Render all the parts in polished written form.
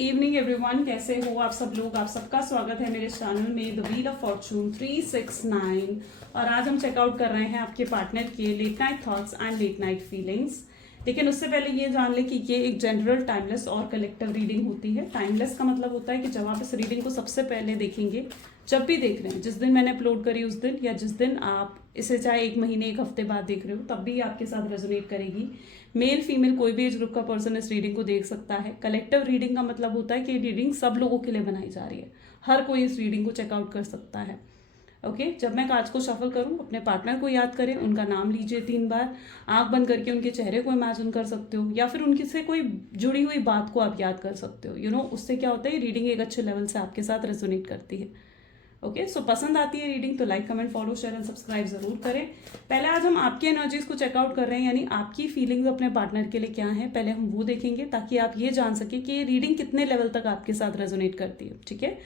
Evening everyone, कैसे हो आप सब लोग। आप सबका स्वागत है मेरे चैनल में द व्हील ऑफ फॉर्चून 369। और आज हम चेकआउट कर रहे हैं आपके पार्टनर के late night thoughts and late night feelings. लेकिन उससे पहले ये जान ले कि ये एक जनरल, टाइमलेस और कलेक्टिव रीडिंग होती है। टाइमलेस का मतलब होता है कि जब आप इस रीडिंग को सबसे पहले देखेंगे, जब भी देख रहे हैं, जिस दिन मैंने अपलोड करी उस दिन, या जिस दिन आप इसे चाहे 1 महीने 1 हफ्ते बाद देख रहे हो, तब भी आपके साथ रेजोनेट करेगी। मेल फीमेल कोई भी एज ग्रुप का पर्सन इस रीडिंग को देख सकता है। कलेक्टिव रीडिंग का मतलब होता है कि रीडिंग सब लोगों के लिए बनाई जा रही है, हर कोई इस रीडिंग को चेकआउट कर सकता है। ओके जब मैं कार्ड्स को शफल करूं, अपने पार्टनर को याद करें, उनका नाम लीजिए 3 बार, आंख बंद करके उनके चेहरे को इमेजिन कर सकते हो, या फिर उनकी से कोई जुड़ी हुई बात को आप याद कर सकते हो। उससे क्या होता है, रीडिंग एक अच्छे लेवल से आपके साथ रेजोनेट करती है। ओके सो पसंद आती है रीडिंग तो like, comment, follow, share and subscribe जरूर करें। पहले आज हम आपकी एनर्जीज को चेकआउट कर रहे हैं, यानी आपकी फीलिंग्स अपने पार्टनर के लिए क्या है, पहले हम वो देखेंगे ताकि आप ये जान सके कि ये रीडिंग कितने लेवल तक आपके साथ रेजोनेट करती है। ठीक है,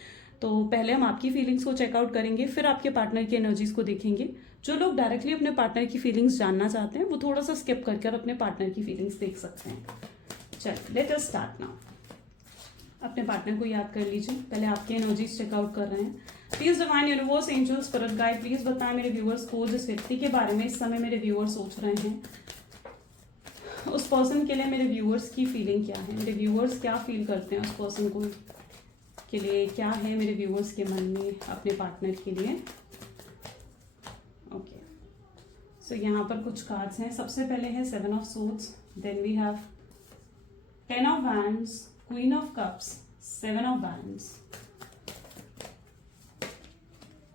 तो पहले हम आपकी फीलिंग्स को चेकआउट करेंगे, फिर आपके पार्टनर की एनर्जीज को देखेंगे। जो लोग डायरेक्टली अपने पार्टनर की फीलिंग्स जानना चाहते हैं वो थोड़ा सा स्किप करके अपने पार्टनर की फीलिंग्स देख सकते हैं। चलिए लेट अस स्टार्ट नाउ। अपने पार्टनर को याद कर लीजिए, पहले आपकी एनर्जीज चेकआउट कर रहे हैं। Please divine universe, angels, spirit guide, please बताएं मेरे व्यूअर्स को, जिस व्यक्ति के बारे में इस समय मेरे व्यूअर्स सोच रहे हैं, उस पर्सन के लिए मेरे व्यूअर्स की फीलिंग क्या है, मेरे व्यूअर्स क्या फील करते हैं उस पर्सन को के लिए, क्या है मेरे व्यूअर्स के मन में अपने पार्टनर के लिए। ओके सो यहाँ पर कुछ कार्ड्स हैं। सबसे पहले है 7 of swords, then we have 10 of wands, queen of cups, 7 of wands,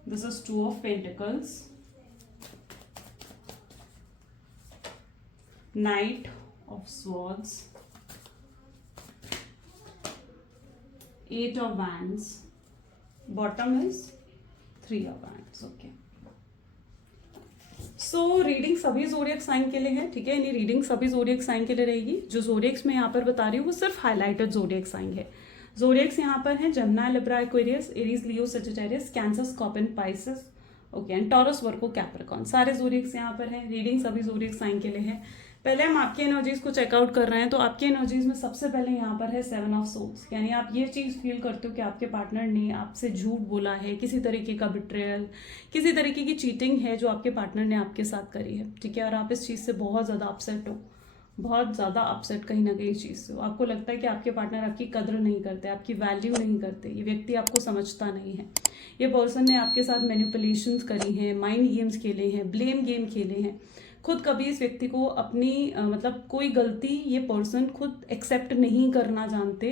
this is 2 of pentacles, knight of swords, 8 of wands, bottom is 3 of wands. Okay, so reading सभी zodiac sign के लिए है। ठीक है, यानी रीडिंग सभी zodiac sign के लिए रहेगी। जो ज़ोडिएक्स मैं यहाँ पर बता रही हूँ वो सिर्फ हाईलाइटेड ज़ोडिएक साइन है। ज़ोडिएक्स यहाँ पर हैं Gemini, Libra, Aquarius, Aries, Leo, Sagittarius, cancer, scorpion, Pisces, okay and taurus, Virgo, Capricorn, सारे ज़ोडिएक्स यहाँ पर हैं। रीडिंग सभी ज़ोडिएक साइन के लिए है। पहले हम आपकी एनर्जीज को चेकआउट कर रहे हैं, तो आपकी एनर्जीज में सबसे पहले यहाँ पर है 7 ऑफ सोर्ड्स, यानी आप ये चीज़ फील करते हो कि आपके पार्टनर ने आपसे झूठ बोला है, किसी तरीके का बिट्रेयल, किसी तरीके की चीटिंग है जो आपके पार्टनर ने आपके साथ करी है। ठीक है, और आप इस चीज़ से बहुत ज़्यादा अपसेट हो, बहुत ज़्यादा अपसेट कहीं ना कहीं इस चीज़ से हो। आपको लगता है कि आपके पार्टनर आपकी कद्र नहीं करते, आपकी वैल्यू नहीं करते, ये व्यक्ति आपको समझता नहीं है। ये पर्सन ने आपके साथ मैनिपुलेशंस करी हैं, माइंड गेम्स खेले हैं, ब्लेम गेम खेले हैं। खुद कभी इस व्यक्ति को अपनी मतलब कोई गलती ये पर्सन खुद एक्सेप्ट नहीं करना जानते।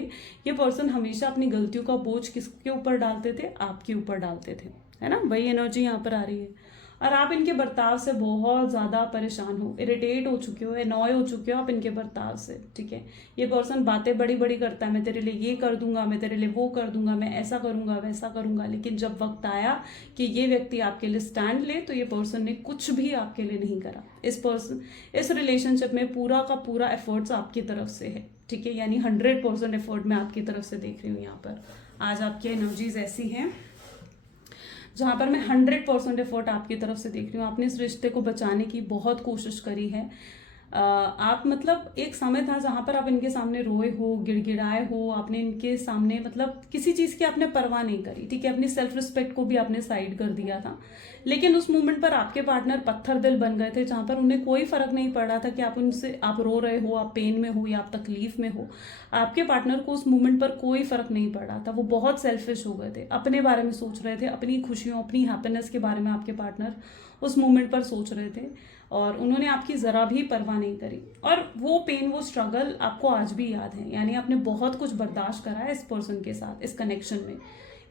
ये पर्सन हमेशा अपनी गलतियों का बोझ किसके ऊपर डालते थे, आपके ऊपर डालते थे, है ना। वही एनर्जी यहाँ पर आ रही है। और आप इनके बर्ताव से बहुत ज़्यादा परेशान हो, इरिटेट हो चुके हो, एनॉय हो चुके हो आप इनके बर्ताव से। ठीक है, ये पर्सन बातें बड़ी बड़ी करता है, मैं तेरे लिए ये कर दूंगा, मैं तेरे लिए वो कर दूंगा, मैं ऐसा करूंगा, वैसा करूंगा, लेकिन जब वक्त आया कि ये व्यक्ति आपके लिए स्टैंड ले, तो ये पर्सन ने कुछ भी आपके लिए नहीं करा। इस रिलेशनशिप में पूरा का पूरा एफर्ट्स आपकी तरफ से है। ठीक है, यानी 100% एफर्ट मैं आपकी तरफ से देख रही हूँ यहाँ पर। आज आपकी एनर्जीज ऐसी हैं जहाँ पर मैं 100% एफर्ट आपकी तरफ से देख रही हूँ। आपने इस रिश्ते को बचाने की बहुत कोशिश करी है। आप मतलब एक समय था जहाँ पर आप इनके सामने रोए हो, गिड़गिड़ाए हो, आपने इनके सामने मतलब किसी चीज़ की आपने परवाह नहीं करी। ठीक है, अपनी सेल्फ रिस्पेक्ट को भी आपने साइड कर दिया था। लेकिन उस मोमेंट पर आपके पार्टनर पत्थर दिल बन गए थे, जहाँ पर उन्हें कोई फर्क नहीं पड़ रहा था कि आप रो रहे हो, आप पेन में हो या आप तकलीफ में हो। आपके पार्टनर को उस मोमेंट पर कोई फर्क नहीं पड़ रहा था। वो बहुत सेल्फिश हो गए थे, अपने बारे में सोच रहे थे, अपनी खुशियों, अपनी हैप्पीनेस के बारे में आपके पार्टनर उस मोमेंट पर सोच रहे थे, और उन्होंने आपकी ज़रा भी परवाह नहीं करी। और वो पेन, वो स्ट्रगल आपको आज भी याद है, यानी आपने बहुत कुछ बर्दाश्त करा है इस पर्सन के साथ, इस कनेक्शन में।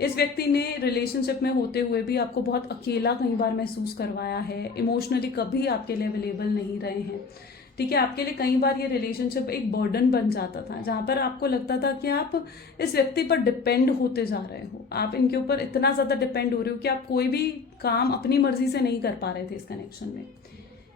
इस व्यक्ति ने रिलेशनशिप में होते हुए भी आपको बहुत अकेला कई बार महसूस करवाया है, इमोशनली कभी आपके लिए अवेलेबल नहीं रहे हैं। ठीक है, आपके लिए कई बार ये रिलेशनशिप एक बर्डन बन जाता था, जहाँ पर आपको लगता था कि आप इस व्यक्ति पर डिपेंड होते जा रहे हो, आप इनके ऊपर इतना ज़्यादा डिपेंड हो रहे हो कि आप कोई भी काम अपनी मर्जी से नहीं कर पा रहे थे इस कनेक्शन में।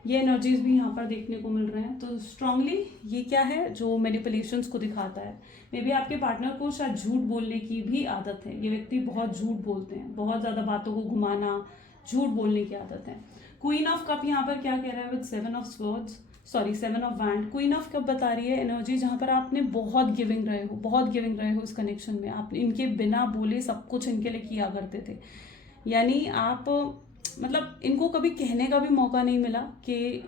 ये एनर्जीज भी यहाँ पर देखने को मिल रहे हैं। तो स्ट्रांगली ये क्या है जो मैनिपुलेशंस को दिखाता है, मे बी आपके पार्टनर को शायद झूठ बोलने की भी आदत है। ये व्यक्ति बहुत झूठ बोलते हैं, बहुत ज़्यादा बातों को घुमाना, झूठ बोलने की आदत है। क्वीन ऑफ कप यहाँ पर क्या कह रहा है with 7 of swords, sorry 7 of wand, queen of cup बता रही है एनर्जी जहाँ पर आपने बहुत गिविंग रहे हो, बहुत गिविंग रहे हो इस कनेक्शन में। आप इनके बिना बोले सब कुछ इनके लिए किया करते थे, यानी आप मतलब इनको कभी कहने का भी मौका नहीं मिला कि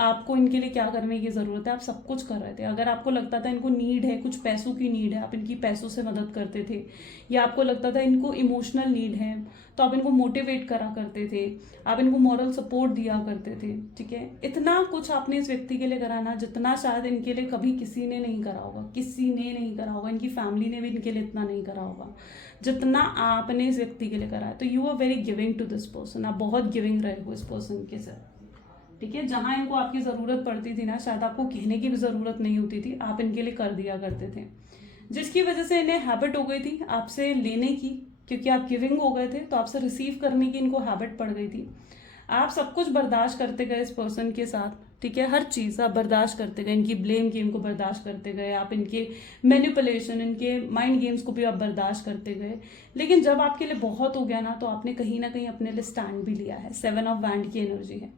आपको इनके लिए क्या करने की ज़रूरत है, आप सब कुछ कर रहे थे। अगर आपको लगता था इनको नीड है, कुछ पैसों की नीड है, आप इनकी पैसों से मदद करते थे, या आपको लगता था इनको इमोशनल नीड है तो आप इनको मोटिवेट करा करते थे, आप इनको मॉरल सपोर्ट दिया करते थे, ठीक है। इतना कुछ आपने इस व्यक्ति के लिए कराना जितना शायद इनके लिए कभी किसी ने नहीं करा होगा, किसी ने नहीं करा होगा, इनकी फैमिली ने भी इनके लिए इतना नहीं करा होगा जितना आपने इस व्यक्ति के लिए करा है। तो you are very giving to this person, आप बहुत गिविंग रहे हो इस पर्सन के साथ, ठीक है। जहां इनको आपकी ज़रूरत पड़ती थी ना, शायद आपको कहने की भी ज़रूरत नहीं होती थी, आप इनके लिए कर दिया करते थे, जिसकी वजह से इन्हें हैबिट हो गई थी आपसे लेने की, क्योंकि आप गिविंग हो गए थे तो आपसे रिसीव करने की इनको हैबिट पड़ गई थी। आप सब कुछ बर्दाश्त करते गए इस पर्सन के साथ, ठीक है, हर चीज़ आप बर्दाश्त करते गए, इनकी ब्लेम गेम को बर्दाश्त करते गए, आप इनके मैनिपुलेशन, इनके माइंड गेम्स को भी आप बर्दाश्त करते गए। लेकिन जब आपके लिए बहुत हो गया ना, तो आपने कहीं ना कहीं अपने लिए स्टैंड भी लिया है। 7 ऑफ वैंड की एनर्जी है,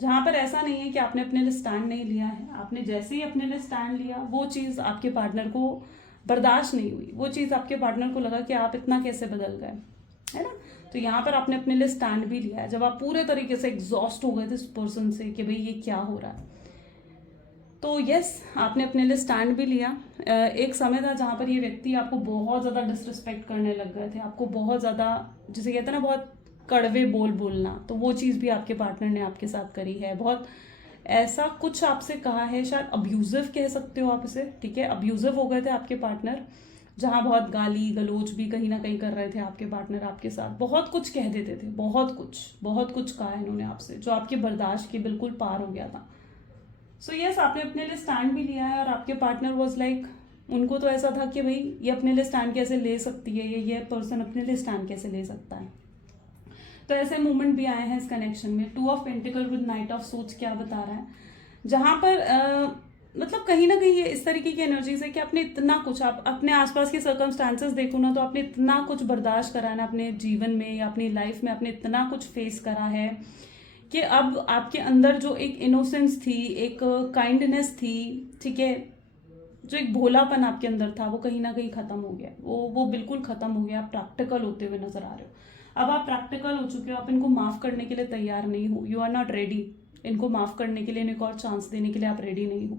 जहाँ पर ऐसा नहीं है कि आपने अपने लिए स्टैंड नहीं लिया है। आपने जैसे ही अपने लिए स्टैंड लिया, वो चीज़ आपके पार्टनर को बर्दाश्त नहीं हुई, वो चीज़ आपके पार्टनर को लगा कि आप इतना कैसे बदल गए, है ना। तो यहाँ पर आपने अपने लिए स्टैंड भी लिया है, जब आप पूरे तरीके से एग्जॉस्ट हो गए थे इस पर्सन से कि भाई ये क्या हो रहा है। तो यस, आपने अपने लिए स्टैंड भी लिया। एक समय था जहाँ पर ये व्यक्ति आपको बहुत ज़्यादा डिसरिस्पेक्ट करने लग गए थे, आपको बहुत ज़्यादा, जिसे कहते हैं ना, बहुत कड़वे बोल बोलना, तो वो चीज़ भी आपके पार्टनर ने आपके साथ करी है। बहुत ऐसा कुछ आपसे कहा है, शायद अब्यूजिव कह सकते हो आप इसे, ठीक है। अब्यूजिव हो गए थे आपके पार्टनर, जहाँ बहुत गाली गलोच भी कहीं ना कहीं कर रहे थे आपके पार्टनर आपके साथ, बहुत कुछ कह देते थे, बहुत कुछ कहा है इन्होंने आपसे जो आपके बर्दाश्त के बिल्कुल पार हो गया था। सो यस, आपने अपने लिए स्टैंड भी लिया है, और आपके पार्टनर वॉज लाइक, उनको तो ऐसा था कि भाई ये अपने लिए स्टैंड कैसे ले सकती है, ये पर्सन अपने लिए स्टैंड कैसे ले सकता है। तो ऐसे मोमेंट भी आए हैं इस कनेक्शन में। 2 of pentacle with night of swords क्या बता रहा है, जहां पर मतलब कहीं ना कहीं ये इस तरीके की एनर्जीज है कि आपने इतना कुछ, आप अपने आसपास के सर्कमस्टांसेस देखो ना, तो आपने इतना कुछ बर्दाश्त करा है ना अपने जीवन में या अपनी लाइफ में, आपने इतना कुछ फेस करा है कि अब आपके अंदर जो एक इनोसेंस थी, एक काइंडनेस थी, ठीक है, जो एक भोलापन आपके अंदर था, वो कहीं ना कहीं खत्म हो गया, वो बिल्कुल खत्म हो गया। आप प्रैक्टिकल होते हुए नजर आ रहे हो, अब आप प्रैक्टिकल हो चुके हो, आप इनको माफ करने के लिए तैयार नहीं हो, यू आर नॉट रेडी। इनको माफ करने के लिए, इनको एक और चांस देने के लिए आप रेडी नहीं हो।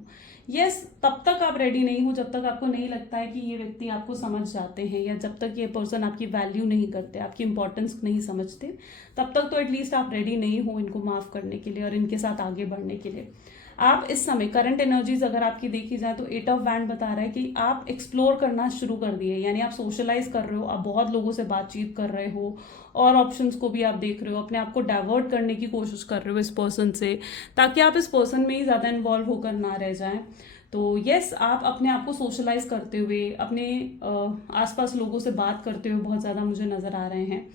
यस, तब तक आप रेडी नहीं हो जब तक आपको नहीं लगता है कि ये व्यक्ति आपको समझ जाते हैं, या जब तक ये पर्सन आपकी वैल्यू नहीं करते, आपकी इंपॉर्टेंस नहीं समझते, तब तक तो एटलीस्ट आप रेडी नहीं हो इनको माफ करने के लिए और इनके साथ आगे बढ़ने के लिए। आप इस समय करंट एनर्जीज अगर आपकी देखी जाए तो 8 ऑफ वैंड बता रहा है कि आप एक्सप्लोर करना शुरू कर दिए, यानी आप सोशलाइज कर रहे हो, आप बहुत लोगों से बातचीत कर रहे हो, और ऑप्शंस को भी आप देख रहे हो, अपने आप को डाइवर्ट करने की कोशिश कर रहे हो इस पर्सन से, ताकि आप इस पर्सन में ही ज़्यादा इन्वॉल्व होकर ना रह जाएं। तो यस, आप अपने आप को सोशलाइज करते हुए, अपने आसपास लोगों से बात करते हुए बहुत ज़्यादा मुझे नज़र आ रहे हैं,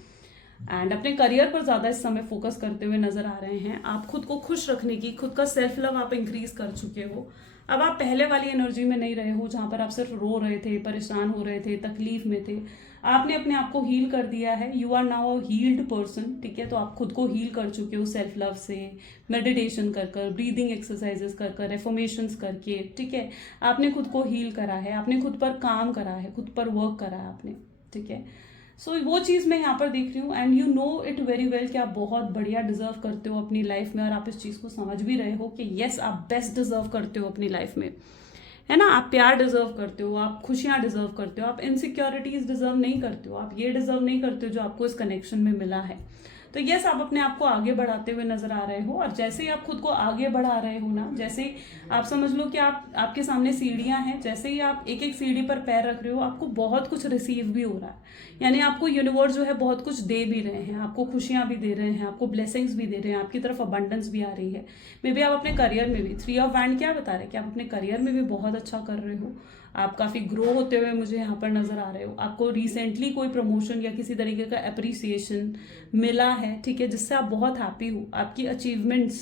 एंड अपने करियर पर ज़्यादा इस समय फोकस करते हुए नजर आ रहे हैं। आप खुद को खुश रखने की, खुद का सेल्फ लव आप इंक्रीज कर चुके हो। अब आप पहले वाली एनर्जी में नहीं रहे हो जहां पर आप सिर्फ रो रहे थे, परेशान हो रहे थे, तकलीफ में थे। आपने अपने आप को हील कर दिया है, you are now a healed person, ठीक है। तो आप खुद को हील कर चुके हो सेल्फ लव से, मेडिटेशन कर कर, ब्रीदिंग एक्सरसाइजेस कर कर, एफर्मेशंस करके, ठीक है। आपने खुद को हील करा है, आपने खुद पर काम करा है, खुद पर वर्क करा है आपने, ठीक है। सो वो चीज़ मैं यहाँ पर देख रही हूँ, and you know it very well कि आप बहुत बढ़िया डिजर्व करते हो अपनी लाइफ में, और आप इस चीज़ को समझ भी रहे हो कि यस, आप बेस्ट डिजर्व करते हो अपनी लाइफ में, है ना। आप प्यार डिजर्व करते हो, आप खुशियाँ डिजर्व करते हो, आप इनसिक्योरिटीज डिजर्व नहीं करते हो, आप ये डिजर्व नहीं करते हो जो आपको इस कनेक्शन में मिला है। तो यस, आप अपने आप को आगे बढ़ाते हुए नजर आ रहे हो, और जैसे ही आप खुद को आगे बढ़ा रहे हो ना, जैसे आप समझ लो कि आपके सामने सीढ़ियां हैं, जैसे ही आप एक एक सीढ़ी पर पैर रख रहे हो, आपको बहुत कुछ रिसीव भी हो रहा है, यानी आपको यूनिवर्स जो है बहुत कुछ दे भी रहे हैं, आपको खुशियां भी दे रहे हैं, आपको ब्लेसिंग्स भी दे रहे हैं, आपकी तरफ अबंडेंस भी आ रही है। मे बी आप अपने करियर में भी, 3 ऑफ वैंड क्या बता रहे हैं कि आप अपने करियर में भी बहुत अच्छा कर रहे हो, आप काफ़ी ग्रो होते हुए मुझे यहाँ पर नजर आ रहे हो। आपको रिसेंटली कोई प्रमोशन या किसी तरीके का अप्रिसिएशन मिला है, ठीक है, जिससे आप बहुत हैप्पी हो, आपकी अचीवमेंट्स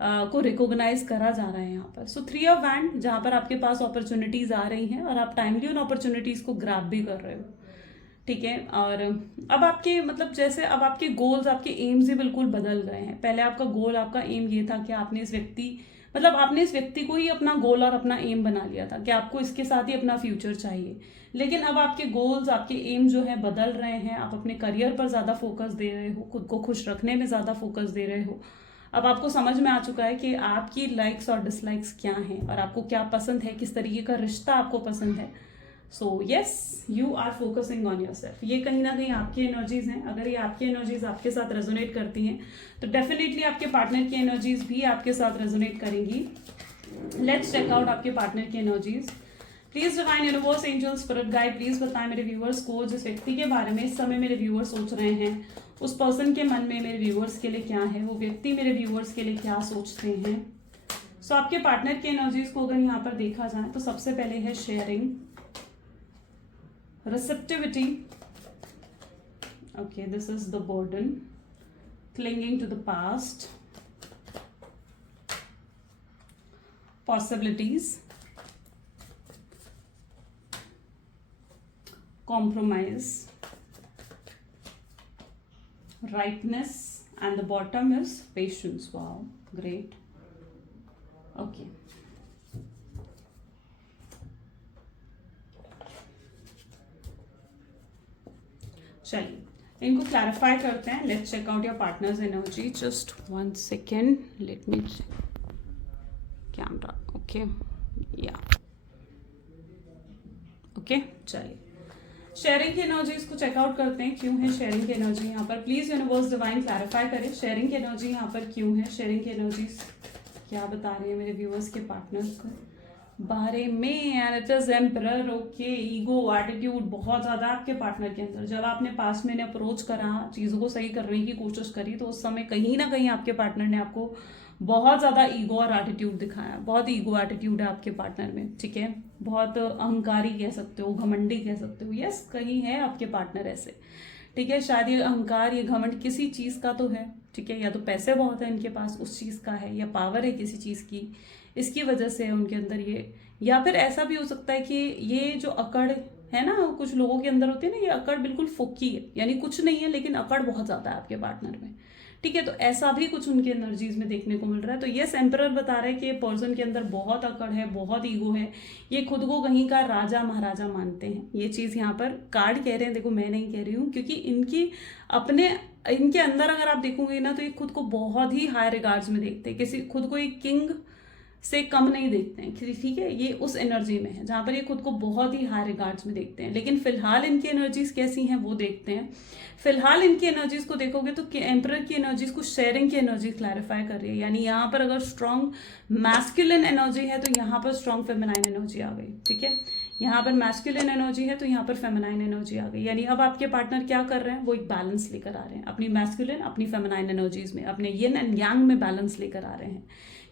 को रिकॉग्नाइज करा जा रहा है यहाँ पर। सो 3 ऑफ वैंड, जहाँ पर आपके पास अपॉर्चुनिटीज आ रही हैं और आप टाइमली उन अपॉर्चुनिटीज को ग्रैब भी कर रहे हो, ठीक है। और अब आपके मतलब जैसे अब आपके गोल्स, आपके एम्स ही बिल्कुल बदल गए हैं। पहले आपका गोल, आपका एम ये था कि आपने इस व्यक्ति मतलब आपने इस व्यक्ति को ही अपना गोल और अपना एम बना लिया था कि आपको इसके साथ ही अपना फ्यूचर चाहिए, लेकिन अब आपके गोल्स, आपके एम जो है बदल रहे हैं। आप अपने करियर पर ज़्यादा फोकस दे रहे हो, खुद को खुश रखने में ज़्यादा फोकस दे रहे हो। अब आपको समझ में आ चुका है कि आपकी लाइक्स और डिसलाइक्स क्या हैं और आपको क्या पसंद है, किस तरीके का रिश्ता आपको पसंद है। So yes, you are focusing on yourself. ये कहीं ना कहीं आपकी एनर्जीज हैं। अगर ये आपकी एनर्जीज आपके साथ रेजोनेट करती हैं तो डेफिनेटली आपके पार्टनर की एनर्जीज भी आपके साथ रेजोनेट करेंगी। लेट्स चेक आउट आपके पार्टनर की energies. Please divine universe, angels, spirit guide, please बताएं मेरे व्यूअर्स को जिस व्यक्ति के बारे में इस समय मेरे व्यूअर्स सोच रहे हैं, उस पर्सन के मन में मेरे व्यूअर्स के लिए क्या है, वो व्यक्ति मेरे व्यूअर्स के लिए क्या सोचते हैं। सो आपके पार्टनर की एनर्जीज को अगर यहाँ पर देखा जाए तो सबसे पहले है sharing, receptivity, okay, this is the burden, clinging to the past, possibilities, compromise, rightness, and the bottom is patience. Wow, great. Okay. चलिए इनको क्लैरिफाई करते हैं। Let's check out your partner's energy. Just 1 second, let me camera. Okay, या okay, चलिए sharing की energies को checkout करते हैं। क्यों है शेयरिंग की एनर्जी यहाँ पर? प्लीज यूनिवर्स डिवाइन क्लैरिफाई करें शेयरिंग की एनर्जी यहाँ पर क्यों है, शेयरिंग की एनर्जीज क्या बता रही है मेरे व्यूअर्स के पार्टनर्स को बारे में। And it is emperor. Okay, ego, attitude बहुत ज्यादा आपके पार्टनर के अंदर। जब आपने पास्ट में अप्रोच करा, चीजों को सही करने की कोशिश करी, तो उस समय कहीं ना कहीं आपके पार्टनर ने आपको बहुत ज्यादा ईगो और एटीट्यूड दिखाया। बहुत ईगो एटीट्यूड है आपके पार्टनर में, ठीक है। बहुत अहंकारी कह सकते हो, घमंडी कह सकते हो। यस, कहीं है आपके पार्टनर ऐसे, ठीक है। शायद ये अहंकार, ये घमंड किसी चीज का तो है, ठीक है। या तो पैसे बहुत है इनके पास, उस चीज का है, या पावर है किसी चीज की, इसकी वजह से है उनके अंदर ये। या फिर ऐसा भी हो सकता है कि ये जो अकड़ है ना, कुछ लोगों के अंदर होती है ना, ये अकड़ बिल्कुल फोकी है, यानी कुछ नहीं है लेकिन अकड़ बहुत ज्यादा है आपके पार्टनर में, ठीक है। तो ऐसा भी कुछ उनके एनर्जीज में देखने को मिल रहा है। तो यस, एम्परर बता रहे हैं कि पर्सन के अंदर बहुत अकड़ है, बहुत ईगो है, ये खुद को कहीं का राजा महाराजा मानते हैं। ये चीज यहाँ पर कार्ड कह रहे हैं, देखो मैं नहीं कह रही हूँ, क्योंकि इनके अंदर अगर आप देखोगे ना, तो ये खुद को बहुत ही हाई रिगार्ड्स में देखते हैं। किसी खुद को एक किंग से कम नहीं देखते हैं, ठीक है। ये उस एनर्जी में है जहां पर ये खुद को बहुत ही हाई रिगार्ड्स में देखते हैं। लेकिन फिलहाल इनकी एनर्जीज कैसी हैं वो देखते हैं। फिलहाल इनकी एनर्जीज को देखोगे तो एम्परर की एनर्जीज को शेयरिंग की एनर्जी क्लैरिफाई कर रही है। यानी यहाँ पर अगर स्ट्रॉन्ग मैस्कुलिन एनर्जी है तो यहाँ पर स्ट्रॉन्ग फेमिनाइन एनर्जी आ गई, ठीक है। यहाँ पर मैस्कुलिन एनर्जी है तो यहाँ पर फेमिनाइन एनर्जी आ गई। यानी अब आपके पार्टनर क्या कर रहे हैं, वो एक बैलेंस लेकर आ रहे हैं अपनी मैस्कुलिन, अपनी फेमिनाइन एनर्जीज में, अपने यिन एंड यांग में बैलेंस लेकर आ रहे हैं।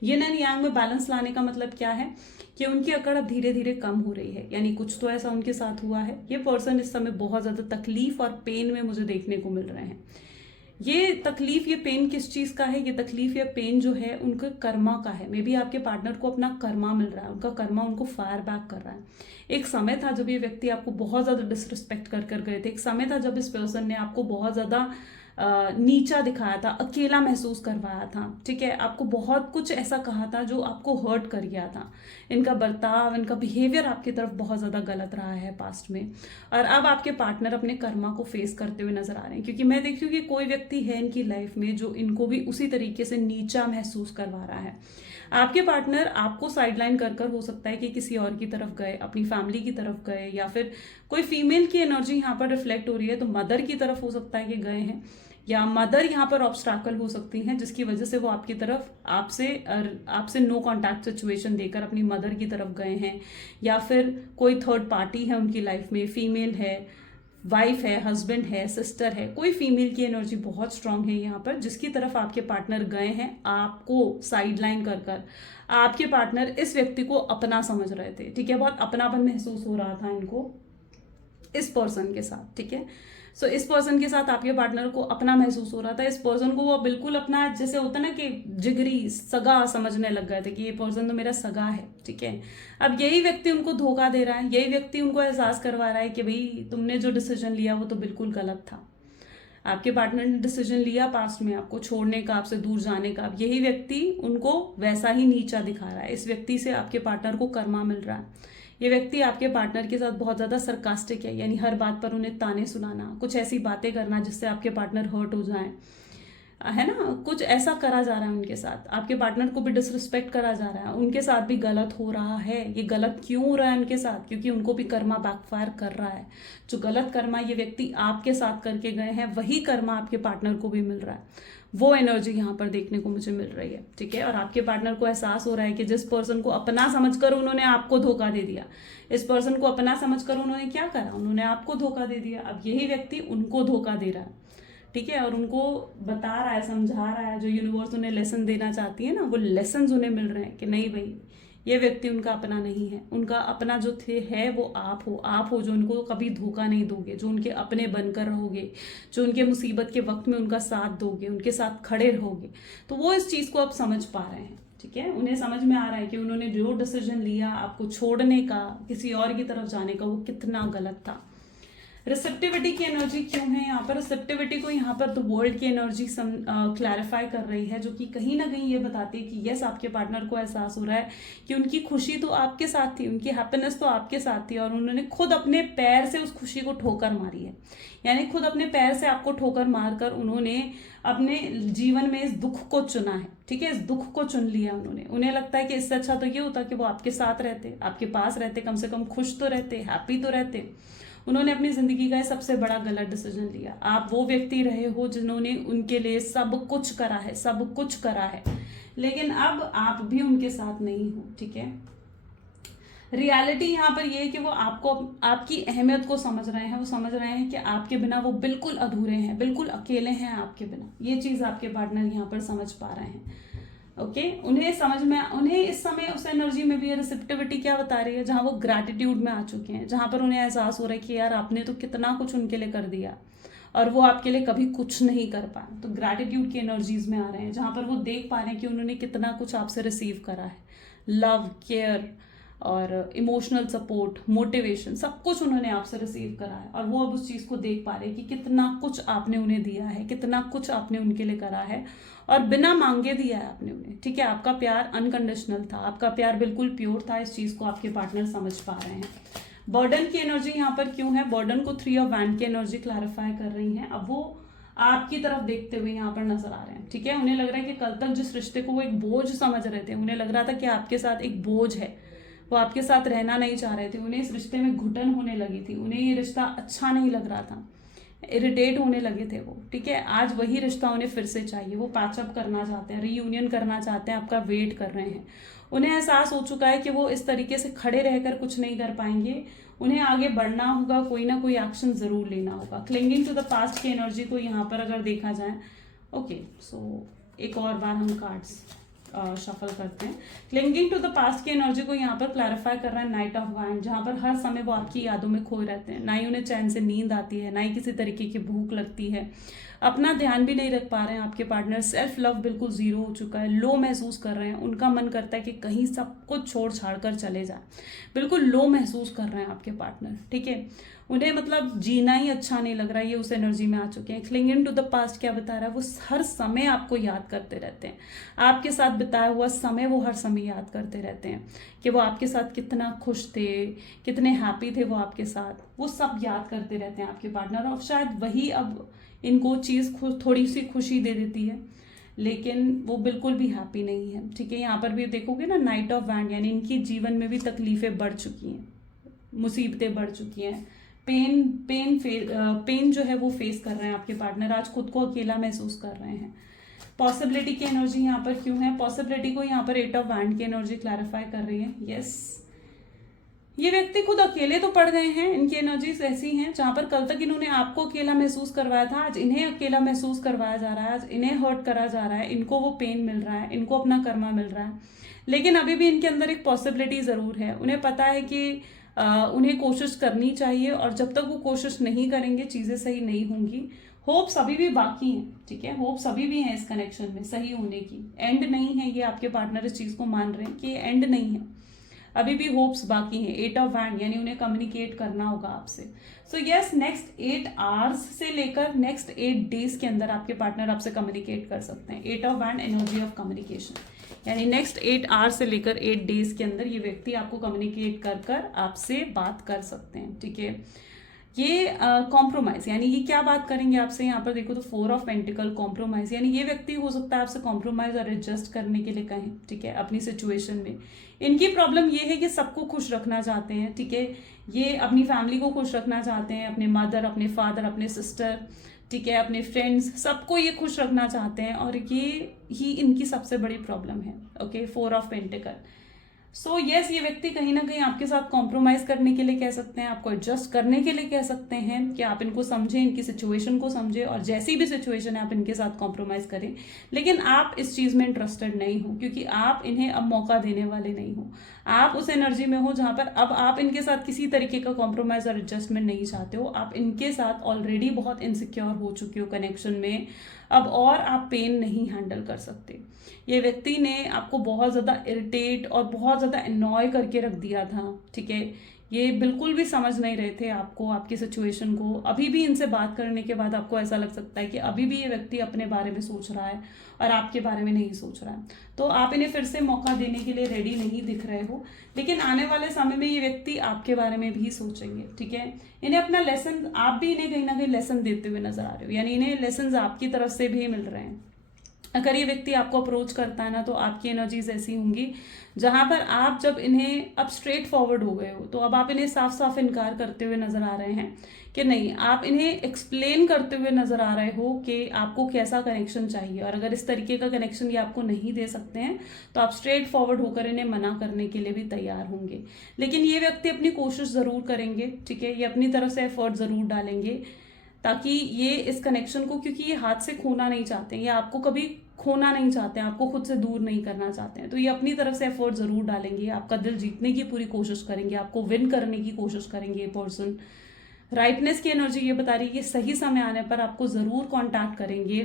यिन एंड यांग में बैलेंस लाने का मतलब क्या है कि उनकी अकड़ अब धीरे धीरे कम हो रही है। यानी कुछ तो ऐसा उनके साथ हुआ है। ये पर्सन इस समय बहुत ज्यादा तकलीफ और पेन में मुझे देखने को मिल रहे हैं। ये तकलीफ, ये पेन किस चीज का है? ये तकलीफ या पेन जो है उनके कर्मा का है। मे बी आपके पार्टनर को अपना कर्मा मिल रहा है, उनका कर्मा उनको फायर बैक कर रहा है। एक समय था जब ये व्यक्ति आपको बहुत ज्यादा डिसरिस्पेक्ट कर गए थे। एक समय था जब इस पर्सन ने आपको बहुत ज्यादा नीचा दिखाया था, अकेला महसूस करवाया था, ठीक है। आपको बहुत कुछ ऐसा कहा था जो आपको हर्ट कर गया था। इनका बर्ताव, इनका बिहेवियर आपकी तरफ बहुत ज्यादा गलत रहा है पास्ट में। और अब आपके पार्टनर अपने कर्मा को फेस करते हुए नजर आ रहे हैं, क्योंकि मैं देख रही हूँ कि कोई व्यक्ति है इनकी लाइफ में जो इनको भी उसी तरीके से नीचा महसूस करवा रहा है। आपके पार्टनर आपको साइडलाइन कर हो सकता है कि किसी और की तरफ गए, अपनी फैमिली की तरफ गए, या फिर कोई फीमेल की एनर्जी यहाँ पर रिफ्लेक्ट हो रही है तो मदर की तरफ हो सकता है कि गए हैं, या मदर यहाँ पर ऑब्स्ट्रैकल हो सकती हैं जिसकी वजह से वो आपकी तरफ आपसे नो कॉन्टैक्ट सिचुएशन देकर अपनी मदर की तरफ गए हैं। या फिर कोई थर्ड पार्टी है उनकी लाइफ में, फीमेल है, वाइफ है, हस्बैंड है, सिस्टर है, कोई फीमेल की एनर्जी बहुत स्ट्रांग है यहाँ पर जिसकी तरफ आपके पार्टनर गए हैं आपको साइडलाइन कर। आपके पार्टनर इस व्यक्ति को अपना समझ रहे थे, ठीक है। बहुत अपनापन महसूस हो रहा था इनको इस पर्सन के साथ, ठीक है। सो इस पर्सन के साथ आपके पार्टनर को अपना महसूस हो रहा था। इस पर्सन को वो बिल्कुल अपना, जैसे होता ना कि जिगरी सगा समझने लग गए थे कि ये पर्सन तो मेरा सगा है, ठीक है। अब यही व्यक्ति उनको धोखा दे रहा है, यही व्यक्ति उनको एहसास करवा रहा है कि भाई तुमने जो डिसीजन लिया वो तो बिल्कुल गलत था। आपके पार्टनर ने डिसीजन लिया पास्ट में आपको छोड़ने का, आपसे दूर जाने का, अब यही व्यक्ति उनको वैसा ही नीचा दिखा रहा है। इस व्यक्ति से आपके पार्टनर को कर्मा मिल रहा है। ये व्यक्ति आपके पार्टनर के साथ बहुत ज़्यादा सरकास्टिक है, यानी हर बात पर उन्हें ताने सुनाना, कुछ ऐसी बातें करना जिससे आपके पार्टनर हर्ट हो जाएं, है ना, कुछ ऐसा करा जा रहा है उनके साथ। आपके पार्टनर को भी डिसरिस्पेक्ट करा जा रहा है, उनके साथ भी गलत हो रहा है। ये गलत क्यों हो रहा है उनके साथ? क्योंकि उनको भी कर्मा बैकफायर कर रहा है। जो गलत कर्मा ये व्यक्ति आपके साथ करके गए हैं, वही कर्मा आपके पार्टनर को भी मिल रहा है। वो एनर्जी यहाँ पर देखने को मुझे मिल रही है, ठीक है। और आपके पार्टनर को एहसास हो रहा है कि जिस पर्सन को अपना समझकर उन्होंने आपको धोखा दे दिया, इस पर्सन को अपना समझकर उन्होंने क्या करा, उन्होंने आपको धोखा दे दिया। अब यही व्यक्ति उनको धोखा दे रहा है, ठीक है, और उनको बता रहा है, समझा रहा है, जो यूनिवर्स उन्हें लेसन देना चाहती है ना, वो लेसन उन्हें मिल रहे हैं कि नहीं भाई, ये व्यक्ति उनका अपना नहीं है। उनका अपना जो है वो आप हो जो उनको कभी धोखा नहीं दोगे, जो उनके अपने बनकर रहोगे, जो उनके मुसीबत के वक्त में उनका साथ दोगे, उनके साथ खड़े रहोगे। तो वो इस चीज़ को अब समझ पा रहे हैं, ठीक है। उन्हें समझ में आ रहा है कि उन्होंने जो डिसीजन लिया आपको छोड़ने का, किसी और की तरफ जाने का, वो कितना गलत था। रिसेप्टिविटी की एनर्जी क्यों है यहाँ पर? रिसेप्टिविटी को यहाँ पर द वर्ल्ड की एनर्जी क्लैरिफाई कर रही है, जो कि कहीं ना कहीं ये बताती है कि यस, आपके पार्टनर को एहसास हो रहा है कि उनकी खुशी तो आपके साथ थी, उनकी हैप्पीनेस तो आपके साथ थी, और उन्होंने खुद अपने पैर से उस खुशी को ठोकर मारी है। यानी खुद अपने पैर से आपको ठोकर मारकर उन्होंने अपने जीवन में इस दुख को चुना है, ठीक है, इस दुख को चुन लिया उन्होंने। उन्हें लगता है कि इससे अच्छा तो ये होता कि वो आपके साथ रहते, आपके पास रहते, कम से कम खुश तो रहते, हैप्पी तो रहते। उन्होंने अपनी जिंदगी का सबसे बड़ा गलत डिसीजन लिया। आप वो व्यक्ति रहे हो जिन्होंने उनके लिए सब कुछ करा है, सब कुछ करा है, लेकिन अब आप भी उनके साथ नहीं हो, ठीक है। रियलिटी यहाँ पर ये है कि वो आपको, आपकी अहमियत को समझ रहे हैं। वो समझ रहे हैं कि आपके बिना वो बिल्कुल अधूरे हैं, बिल्कुल अकेले हैं आपके बिना। ये चीज़ आपके पार्टनर यहाँ पर समझ पा रहे हैं, ओके। उन्हें समझ में, उन्हें इस समय उस एनर्जी में भी रिसेप्टिविटी क्या बता रही है, जहाँ वो ग्रैटिट्यूड में आ चुके हैं, जहाँ पर उन्हें एहसास हो रहा है कि यार आपने तो कितना कुछ उनके लिए कर दिया और वो आपके लिए कभी कुछ नहीं कर पाए। तो ग्रैटिट्यूड की एनर्जीज में आ रहे हैं, जहाँ पर वो देख पा रहे हैं कि उन्होंने कितना कुछ आपसे रिसीव करा है, लव, केयर और इमोशनल सपोर्ट, मोटिवेशन, सब कुछ उन्होंने आपसे रिसीव करा है। और वो अब उस चीज़ को देख पा रहे हैं कि कितना कुछ आपने उन्हें दिया है, कितना कुछ आपने उनके लिए करा है, और बिना मांगे दिया है आपने उन्हें, ठीक है। आपका प्यार अनकंडीशनल था, आपका प्यार बिल्कुल प्योर था। इस चीज़ को आपके पार्टनर समझ पा रहे हैं। बर्डन की एनर्जी यहाँ पर क्यों है? बर्डन को 3 ऑफ वैंड की एनर्जी क्लैरिफाई कर रही है। अब वो आपकी तरफ देखते हुए यहाँ पर नजर आ रहे हैं, ठीक है। उन्हें लग रहा है कि कल तक जिस रिश्ते को वो एक बोझ समझ रहे थे, उन्हें लग रहा था कि आपके साथ एक बोझ है, वो आपके साथ रहना नहीं चाह रहे थे, उन्हें इस रिश्ते में घुटन होने लगी थी, उन्हें ये रिश्ता अच्छा नहीं लग रहा था, इरिटेट होने लगे थे वो, ठीक है। आज वही रिश्ता उन्हें फिर से चाहिए, वो पैचअप करना चाहते हैं, रीयूनियन करना चाहते हैं, आपका वेट कर रहे हैं। उन्हें एहसास हो चुका है कि वो इस तरीके से खड़े रहकर कुछ नहीं कर पाएंगे, उन्हें आगे बढ़ना होगा, कोई ना कोई एक्शन जरूर लेना होगा। क्लिंगिंग टू द पास्ट की एनर्जी को यहाँ पर अगर देखा जाए, ओके, सो एक और बार हम कार्ड्स शफल करते हैं। क्लिंगिंग टू द पास्ट की एनर्जी को यहाँ पर क्लैरिफाई कर रहा है नाइट ऑफ वैंड, जहाँ पर हर समय वो आपकी यादों में खोए रहते हैं, ना ही उन्हें चैन से नींद आती है, ना ही किसी तरीके की भूख लगती है, अपना ध्यान भी नहीं रख पा रहे हैं आपके पार्टनर। सेल्फ लव बिल्कुल जीरो हो चुका है, लो महसूस कर रहे हैं, उनका मन करता है कि कहीं सब कुछ छोड़ छाड़ कर चले जाए, बिल्कुल लो महसूस कर रहे हैं आपके पार्टनर, ठीक है। उन्हें मतलब जीना ही अच्छा नहीं लग रहा है, ये उस एनर्जी में आ चुके हैं। क्लिंगिंग टू द पास्ट क्या बता रहा है? वो हर समय आपको याद करते रहते हैं, आपके साथ बिताया हुआ समय वो हर समय याद करते रहते हैं कि वो आपके साथ कितना खुश थे, कितने हैप्पी थे वो आपके साथ, वो सब याद करते रहते हैं आपके पार्टनर। और शायद वही अब इनको चीज़ थोड़ी सी खुशी दे देती है, लेकिन वो बिल्कुल भी हैप्पी नहीं है, ठीक है। यहाँ पर भी देखोगे ना नाइट ऑफ वैंड, यानी इनकी जीवन में भी तकलीफें बढ़ चुकी हैं, मुसीबतें बढ़ चुकी हैं, पेन जो है वो फेस कर रहे हैं आपके पार्टनर, आज खुद को अकेला महसूस कर रहे हैं। पॉसिबिलिटी की एनर्जी यहाँ पर क्यों है? पॉसिबिलिटी को यहाँ पर 8 ऑफ वैंड की एनर्जी क्लैरिफाई कर रही है। यस, ये व्यक्ति खुद अकेले तो पड़ गए हैं, इनकी एनर्जीज ऐसी हैं जहां पर कल तक इन्होंने आपको अकेला महसूस करवाया था, आज इन्हें अकेला महसूस करवाया जा रहा है, आज इन्हें हर्ट करा जा रहा है, इनको वो पेन मिल रहा है, इनको अपना कर्मा मिल रहा है। लेकिन अभी भी इनके अंदर एक पॉसिबिलिटी जरूर है, उन्हें पता है कि उन्हें कोशिश करनी चाहिए, और जब तक वो कोशिश नहीं करेंगे चीजें सही नहीं होंगी। होप्स अभी भी बाकी हैं, ठीक है, होप्स अभी भी हैं इस कनेक्शन में सही होने की, एंड नहीं है ये, आपके पार्टनर इस चीज को मान रहे हैं कि एंड नहीं है। अभी भी होप्स बाकी हैं। 8 ऑफ वैंड यानी उन्हें कम्युनिकेट करना होगा आपसे। सो यस, नेक्स्ट 8 आवर्स से लेकर नेक्स्ट 8 डेज के अंदर आपके पार्टनर आपसे कम्युनिकेट कर सकते हैं। 8 of wand, energy of communication, यानी नेक्स्ट 8 आवर्स से लेकर 8 डेज के अंदर ये व्यक्ति आपको कम्युनिकेट कर कर आपसे बात कर सकते हैं, ठीक है। ये कॉम्प्रोमाइज, यानी ये क्या बात करेंगे आपसे, यहाँ पर देखो तो 4 ऑफ पेंटिकल, कॉम्प्रोमाइज, यानी ये व्यक्ति हो सकता है आपसे कॉम्प्रोमाइज और एडजस्ट करने के लिए कहें, ठीक है, अपनी सिचुएशन में। इनकी प्रॉब्लम ये है कि सबको खुश रखना चाहते हैं, ठीक है। ये अपनी फैमिली को खुश रखना चाहते हैं, अपने मदर, अपने फादर, अपने सिस्टर, ठीक है, अपने फ्रेंड्स, सबको ये खुश रखना चाहते हैं, और ये ही इनकी सबसे बड़ी प्रॉब्लम है। Okay, 4 of pentacle. So yes, ये व्यक्ति कहीं ना कहीं आपके साथ कॉम्प्रोमाइज करने के लिए कह सकते हैं, आपको एडजस्ट करने के लिए कह सकते हैं कि आप इनको समझें, इनकी सिचुएशन को समझें, और जैसी भी सिचुएशन है आप इनके साथ कॉम्प्रोमाइज करें। लेकिन आप इस चीज़ में इंटरेस्टेड नहीं हो, क्योंकि आप इन्हें अब मौका देने वाले नहीं हो। आप उस एनर्जी में हो जहाँ पर अब आप इनके साथ किसी तरीके का कॉम्प्रोमाइज और एडजस्टमेंट नहीं चाहते हो। आप इनके साथ ऑलरेडी बहुत इनसिक्योर हो चुके हो कनेक्शन में, अब और आप पेन नहीं हैंडल कर सकते। ये व्यक्ति ने आपको बहुत ज़्यादा इरिटेट और बहुत ज़्यादा अनॉय करके रख दिया था, ठीक है। ये बिल्कुल भी समझ नहीं रहे थे आपको, आपकी सिचुएशन को। अभी भी इनसे बात करने के बाद आपको ऐसा लग सकता है कि अभी भी ये व्यक्ति अपने बारे में सोच रहा है और आपके बारे में नहीं सोच रहा है। तो आप इन्हें फिर से मौका देने के लिए रेडी नहीं दिख रहे हो, लेकिन आने वाले समय में ये व्यक्ति आपके बारे में भी सोचेंगे, ठीक है। इन्हें अपना लेसन, आप भी इन्हें कहीं ना कहीं लेसन देते हुए नजर आ रहे हो, यानी इन्हें लेसन आपकी तरफ से भी मिल रहे हैं। अगर ये व्यक्ति आपको अप्रोच करता है ना, तो आपकी एनर्जीज ऐसी होंगी जहां पर आप जब इन्हें अब स्ट्रेट फॉरवर्ड हो गए हो, तो अब आप इन्हें साफ साफ इनकार करते हुए नजर आ रहे हैं कि नहीं, आप इन्हें एक्सप्लेन करते हुए नजर आ रहे हो कि आपको कैसा कनेक्शन चाहिए, और अगर इस तरीके का कनेक्शन ये आपको नहीं दे सकते हैं तो आप स्ट्रेट फॉरवर्ड होकर इन्हें मना करने के लिए भी तैयार होंगे। लेकिन ये व्यक्ति अपनी कोशिश जरूर करेंगे, ठीक है, ये अपनी तरफ से एफर्ट जरूर डालेंगे, ताकि ये इस कनेक्शन को, क्योंकि ये हाथ से खोना नहीं चाहते, ये आपको कभी खोना नहीं चाहते हैं, आपको खुद से दूर नहीं करना चाहते हैं, तो ये अपनी तरफ से एफर्ट जरूर डालेंगे, आपका दिल जीतने की पूरी कोशिश करेंगे, आपको विन करने की कोशिश करेंगे। ये पर्सन राइटनेस की एनर्जी ये बता रही है कि सही समय आने पर आपको जरूर कांटेक्ट करेंगे।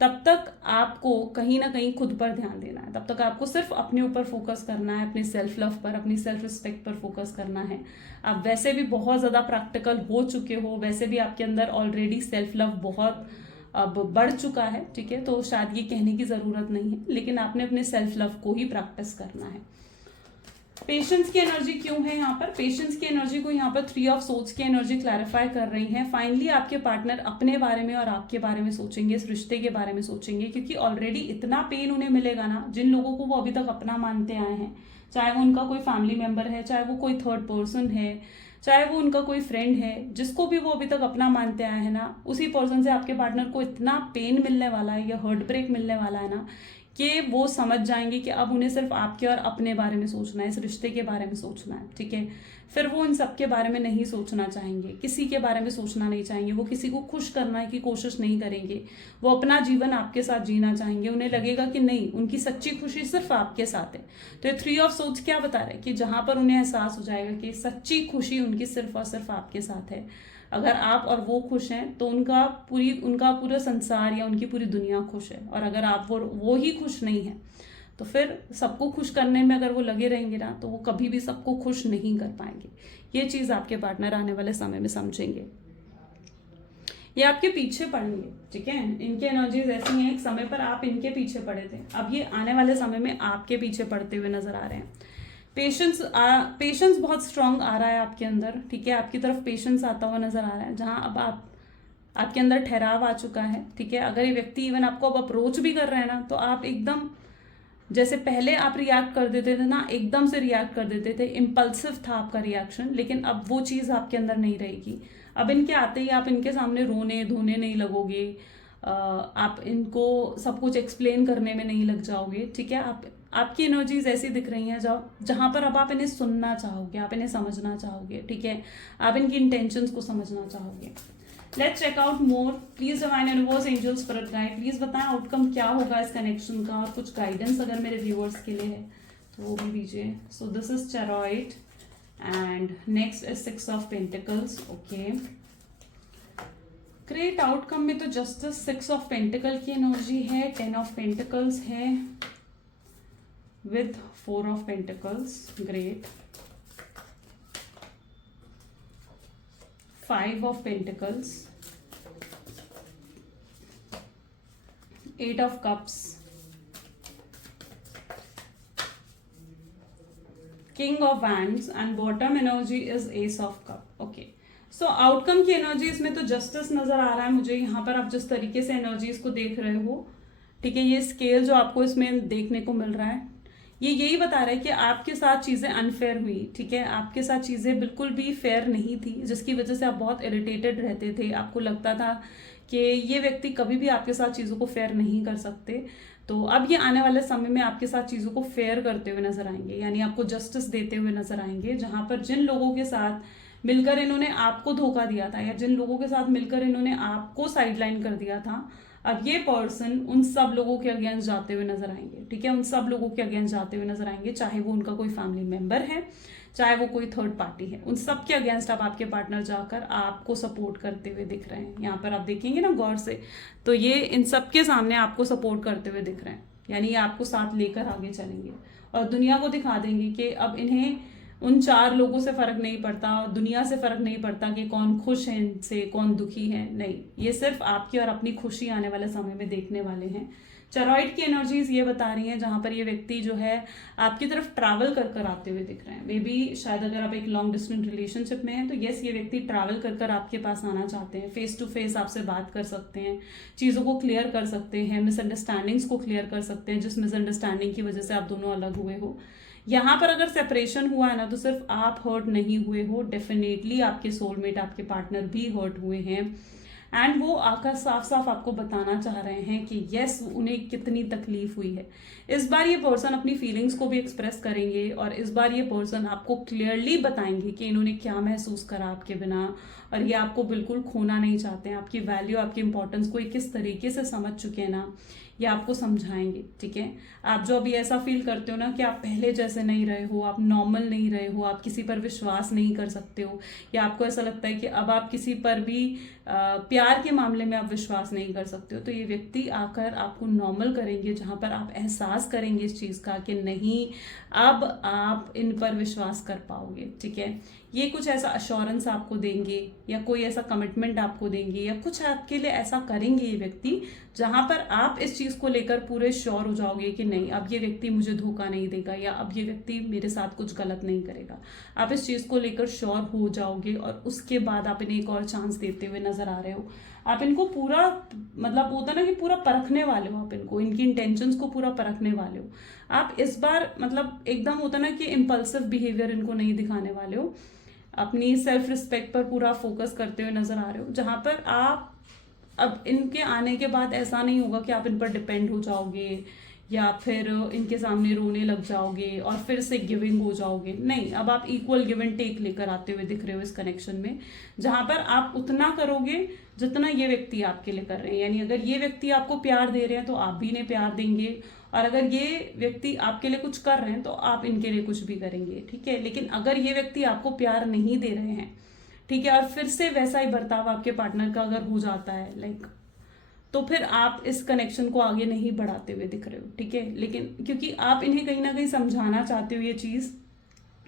तब तक आपको कहीं ना कहीं खुद पर ध्यान देना है, तब तक आपको सिर्फ अपने ऊपर फोकस करना है, अपने सेल्फ लव पर, अपनी सेल्फ रिस्पेक्ट पर फोकस करना है। आप वैसे भी बहुत ज्यादा प्रैक्टिकल हो चुके हो, वैसे भी आपके अंदर ऑलरेडी सेल्फ लव बहुत अब बढ़ चुका है, ठीक है, तो शायद ये कहने की जरूरत नहीं है, लेकिन आपने अपने सेल्फ लव को ही प्रैक्टिस करना है। पेशेंस की एनर्जी क्यों है यहाँ पर? पेशेंस की एनर्जी को यहाँ पर 3 ऑफ सोर्ड्स की एनर्जी क्लैरिफाई कर रही है। फाइनली आपके पार्टनर अपने बारे में और आपके बारे में सोचेंगे, इस रिश्ते के बारे में सोचेंगे, क्योंकि ऑलरेडी इतना पेन उन्हें मिलेगा ना, जिन लोगों को वो अभी तक अपना मानते आए हैं, चाहे वो उनका कोई फैमिली मेंबर है, चाहे वो कोई थर्ड पर्सन है, चाहे वो उनका कोई फ्रेंड है, जिसको भी वो अभी तक अपना मानते आए हैं ना, उसी पर्सन से आपके पार्टनर को इतना पेन मिलने वाला है या हर्ट ब्रेक मिलने वाला है ना, कि वो समझ जाएंगे कि अब उन्हें सिर्फ आपके और अपने बारे में सोचना है, इस रिश्ते के बारे में सोचना है, ठीक है। फिर वो इन सब के बारे में नहीं सोचना चाहेंगे, किसी के बारे में सोचना नहीं चाहेंगे, वो किसी को खुश करना की कोशिश नहीं करेंगे, वो अपना जीवन आपके साथ जीना चाहेंगे। उन्हें लगेगा कि नहीं, उनकी सच्ची खुशी सिर्फ आपके साथ है। तो ये 3 ऑफ सोर्ड्स क्या बता रहे हैं कि जहां पर उन्हें एहसास हो जाएगा कि सच्ची खुशी उनकी सिर्फ और सिर्फ आपके साथ है, अगर आप और वो खुश हैं तो उनका पूरा संसार या उनकी पूरी दुनिया खुश है, और अगर आप वो ही खुश नहीं है तो फिर सबको खुश करने में अगर वो लगे रहेंगे ना, तो वो कभी भी सबको खुश नहीं कर पाएंगे। ये चीज आपके पार्टनर आने वाले समय में समझेंगे, ये आपके पीछे पड़ेंगे, ठीक है। इनके एनर्जीज ऐसी हैं, एक समय पर आप इनके पीछे पड़े थे, अब ये आने वाले समय में आपके पीछे पड़ते हुए नजर आ रहे हैं। पेशेंस बहुत स्ट्रांग आ रहा है आपके अंदर, ठीक है, आपकी तरफ पेशेंस आता हुआ नजर आ रहा है, जहां अब आपके अंदर ठहराव आ चुका है, ठीक है। अगर ये व्यक्ति इवन आपको अब अप्रोच भी कर रहे हैं ना, तो आप एकदम, जैसे पहले आप रिएक्ट कर देते थे ना, एकदम से रिएक्ट कर देते थे, इम्पल्सिव था आपका रिएक्शन, लेकिन अब वो चीज़ आपके अंदर नहीं रहेगी। अब इनके आते ही आप इनके सामने रोने धोने नहीं लगोगे, आप इनको सब कुछ एक्सप्लेन करने में नहीं लग जाओगे, ठीक है। आपकी एनर्जीज ऐसी दिख रही हैं जहां पर अब आप इन्हें सुनना चाहोगे, आप इन्हें समझना चाहोगे, ठीक है, आप इनकी इंटेंशंस को समझना चाहोगे। Let's check out more, please divine universe, angel spirit guide, please बताएं आउटकम क्या होगा इस कनेक्शन का, और कुछ गाइडेंस अगर मेरे व्यूअर्स के लिए है तो वो भी दीजिए। So this is chariot and next is 6 of pentacles. Okay, great. Outcome में तो जस्टिस, 6 ऑफ पेंटिकल की एनर्जी है, 10 ऑफ पेंटिकल्स है, with 4 of Pentacles, great. 5 of Pentacles, 8 of Cups, King of Wands, and bottom energy is Ace of Cup. Okay, so outcome की energy इसमें तो justice नजर आ रहा है मुझे यहाँ पर। आप जिस तरीके से एनर्जीज को देख रहे हो, ठीक है, ये स्केल जो आपको इसमें देखने को मिल रहा है, ये यही बता रहा है कि आपके साथ चीजें अनफेयर हुई, ठीक है, आपके साथ चीजें बिल्कुल भी फेयर नहीं थी, जिसकी वजह से आप बहुत इरिटेटेड रहते थे। आपको लगता था कि ये व्यक्ति कभी भी आपके साथ चीजों को फेयर नहीं कर सकते। तो अब ये आने वाले समय में आपके साथ चीजों को फेयर करते हुए नजर आएंगे, यानी आपको जस्टिस देते हुए नजर आएंगे। जहां पर जिन लोगों के साथ मिलकर इन्होंने आपको धोखा दिया था, या जिन लोगों के साथ मिलकर इन्होंने आपको साइडलाइन कर दिया था, अब ये पर्सन उन सब लोगों के अगेंस्ट जाते हुए नजर आएंगे, ठीक है, उन सब लोगों के अगेंस्ट जाते हुए नजर आएंगे, चाहे वो उनका कोई फैमिली मेंबर है, चाहे वो कोई थर्ड पार्टी है, उन सब के अगेंस्ट अब आपके पार्टनर जाकर आपको सपोर्ट करते हुए दिख रहे हैं। यहाँ पर आप देखेंगे ना गौर से, तो ये इन सब के सामने आपको सपोर्ट करते हुए दिख रहे हैं, यानी ये आपको साथ लेकर आगे चलेंगे और दुनिया को दिखा देंगे कि अब इन्हें उन 4 लोगों से फर्क नहीं पड़ता, दुनिया से फर्क नहीं पड़ता कि कौन खुश है इनसे, कौन दुखी है, नहीं, ये सिर्फ आपकी और अपनी खुशी आने वाले समय में देखने वाले हैं। चरॉइड की एनर्जीज ये बता रही हैं, जहां पर ये व्यक्ति जो है आपकी तरफ ट्रैवल कर कर आते हुए दिख रहे हैं। मे बी शायद अगर आप एक लॉन्ग डिस्टेंस रिलेशनशिप में हैं तो यस, ये व्यक्ति ट्रैवल कर कर आपके पास आना चाहते हैं, फेस टू फेस आपसे बात कर सकते हैं, चीज़ों को क्लियर कर सकते हैं, मिसअंडरस्टैंडिंग्स को क्लियर कर सकते हैं, जिस मिसअंडरस्टैंडिंग की वजह से आप दोनों अलग हुए हो। यहाँ पर अगर सेपरेशन हुआ है ना, तो सिर्फ आप हर्ट नहीं हुए हो, डेफिनेटली आपके सोलमेट, आपके पार्टनर भी हर्ट हुए हैं। एंड वो आकर साफ साफ आपको बताना चाह रहे हैं कि यस, उन्हें कितनी तकलीफ हुई है। इस बार ये पर्सन अपनी फीलिंग्स को भी एक्सप्रेस करेंगे और इस बार ये पर्सन आपको क्लियरली बताएंगे कि इन्होंने क्या महसूस करा आपके बिना, और ये आपको बिल्कुल खोना नहीं चाहते हैं। आपकी वैल्यू, आपकी इंपॉर्टेंस को किस तरीके से समझ चुके हैं ना, ये आपको समझाएंगे, ठीक है। आप जो अभी ऐसा फील करते हो ना कि आप पहले जैसे नहीं रहे हो, आप नॉर्मल नहीं रहे हो, आप किसी पर विश्वास नहीं कर सकते हो, या आपको ऐसा लगता है कि अब आप किसी पर भी प्यार के मामले में आप विश्वास नहीं कर सकते हो, तो ये व्यक्ति आकर आपको नॉर्मल करेंगे, जहां पर आप एहसास करेंगे इस चीज का कि नहीं, अब आप इन पर विश्वास कर पाओगे, ठीक है। ये कुछ ऐसा अश्योरेंस आपको देंगे, या कोई ऐसा कमिटमेंट आपको देंगे, या कुछ आपके लिए ऐसा करेंगे ये व्यक्ति, जहां पर आप इस चीज को लेकर पूरे श्योर हो जाओगे कि नहीं, अब ये व्यक्ति मुझे धोखा नहीं देगा, या अब ये व्यक्ति मेरे साथ कुछ गलत नहीं करेगा। आप इस चीज को लेकर श्योर हो जाओगे और उसके बाद आप इन्हें एक और चांस देते हुए नजर आ रहे हो। आप इनको पूरा, मतलब होता ना कि पूरा परखने वाले हो, आप इनको, इनकी इंटेंशंस को पूरा परखने वाले हो। आप इस बार मतलब एकदम होता ना कि इम्पल्सिव बिहेवियर इनको नहीं दिखाने वाले हो, अपनी सेल्फ रिस्पेक्ट पर पूरा फोकस करते हुए नजर आ रहे हो, जहां पर आप अब इनके आने के बाद ऐसा नहीं होगा कि आप इन पर डिपेंड हो जाओगे या फिर इनके सामने रोने लग जाओगे और फिर से गिविंग हो जाओगे, नहीं, अब आप इक्वल गिव एंड टेक लेकर आते हुए दिख रहे हो इस कनेक्शन में, जहां पर आप उतना करोगे जितना ये व्यक्ति आपके लिए कर रहे हैं। यानी अगर ये व्यक्ति आपको प्यार दे रहे हैं तो आप भी इन्हें प्यार देंगे, और अगर ये व्यक्ति आपके लिए कुछ कर रहे हैं तो आप इनके लिए कुछ भी करेंगे, ठीक है। लेकिन अगर ये व्यक्ति आपको प्यार नहीं दे रहे हैं, ठीक है, और फिर से वैसा ही बर्ताव आपके पार्टनर का अगर हो जाता है लाइक, तो फिर आप इस कनेक्शन को आगे नहीं बढ़ाते हुए दिख रहे हो, ठीक है। लेकिन क्योंकि आप इन्हें कहीं ना कहीं समझाना चाहते हो ये चीज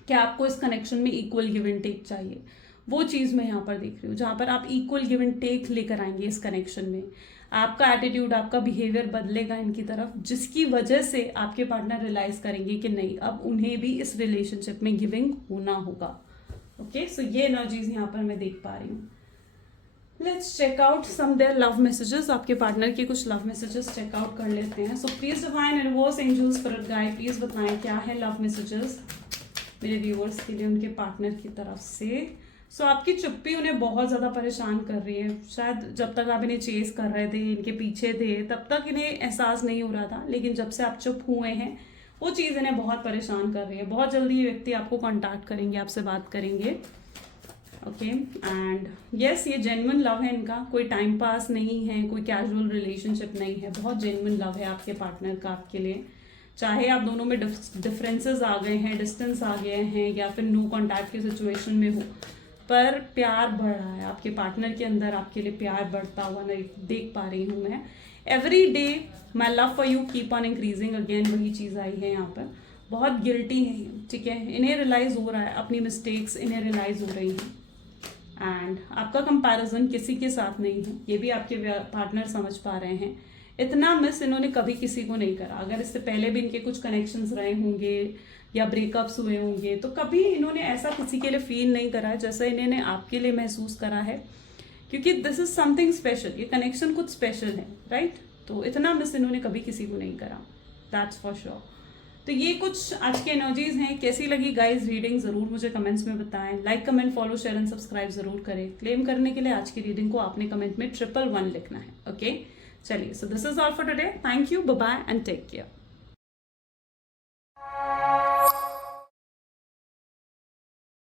कि आपको इस कनेक्शन में इक्वल गिव एंड टेक चाहिए, वो चीज मैं यहाँ पर देख रही हूँ, जहां पर आप इक्वल गिव एंड टेक लेकर आएंगे इस कनेक्शन में। आपका एटीट्यूड, आपका बिहेवियर बदलेगा इनकी तरफ, जिसकी वजह से आपके पार्टनर रियलाइज करेंगे कि नहीं, अब उन्हें भी इस रिलेशनशिप में गिविंग होना होगा। ओके, सो ये एनर्जीज यहाँ पर मैं देख पा रही हूँ। Let's check out some their love messages. आपके पार्टनर के कुछ लव मैसेजेस चेकआउट कर लेते हैं। So please divine universe, angels, spirit guide, please बताएं क्या है लव मैसेजेस मेरे व्यूअर्स के लिए उनके पार्टनर की तरफ से। सो आपकी चुप्पी उन्हें बहुत ज्यादा परेशान कर रही है। शायद जब तक आप इन्हें चेस कर रहे थे, इनके पीछे थे, तब तक इन्हें एहसास नहीं हो रहा था, लेकिन जब से आप चुप हुए हैं वो चीज इन्हें बहुत परेशान कर रही है। बहुत जल्दी ये व्यक्ति आपको कॉन्टैक्ट करेंगे, आपसे बात करेंगे। ओके, एंड यस, ये जेन्युइन लव है इनका, कोई टाइम पास नहीं है, कोई कैजुअल रिलेशनशिप नहीं है, बहुत जेन्युइन लव है आपके पार्टनर का आपके लिए। चाहे आप दोनों में डिफरेंसेस आ गए हैं, डिस्टेंस आ गए हैं, या फिर नो कॉन्टैक्ट की सिचुएशन में हो, पर प्यार बढ़ रहा है आपके पार्टनर के अंदर, आपके लिए प्यार बढ़ता हुआ मैं देख पा रही हूँ मैं। Every day my love for you keep on increasing, again वही चीज़ आई है यहाँ पर। बहुत गिल्टी हैं ये, ठीक है, इन्हें रियलाइज़ हो रहा है, अपनी मिस्टेक्स इन्हें रियलाइज़ हो रही हैं। एंड आपका कंपैरिजन किसी के साथ नहीं है, ये भी आपके पार्टनर समझ पा रहे हैं। इतना मिस इन्होंने कभी किसी को नहीं करा। अगर इससे पहले भी इनके कुछ कनेक्शंस रहे होंगे या ब्रेकअप्स हुए होंगे तो कभी इन्होंने ऐसा किसी के लिए फील नहीं करा जैसा इन्होंने आपके लिए महसूस करा है, क्योंकि दिस इज समथिंग स्पेशल, ये कनेक्शन कुछ स्पेशल है, राइट। तो इतना मिस इन्होंने कभी किसी को नहीं करा, दैट्स फॉर श्योर। तो ये कुछ आज की एनर्जीज हैं। कैसी लगी गाइस रीडिंग ज़रूर मुझे कमेंट्स में बताएं। Like, comment, follow, share and subscribe ज़रूर करें। क्लेम करने के लिए आज की रीडिंग को आपने कमेंट में 111 लिखना है, ओके। चलिए, so this is all for today. Thank you, bye bye and take care.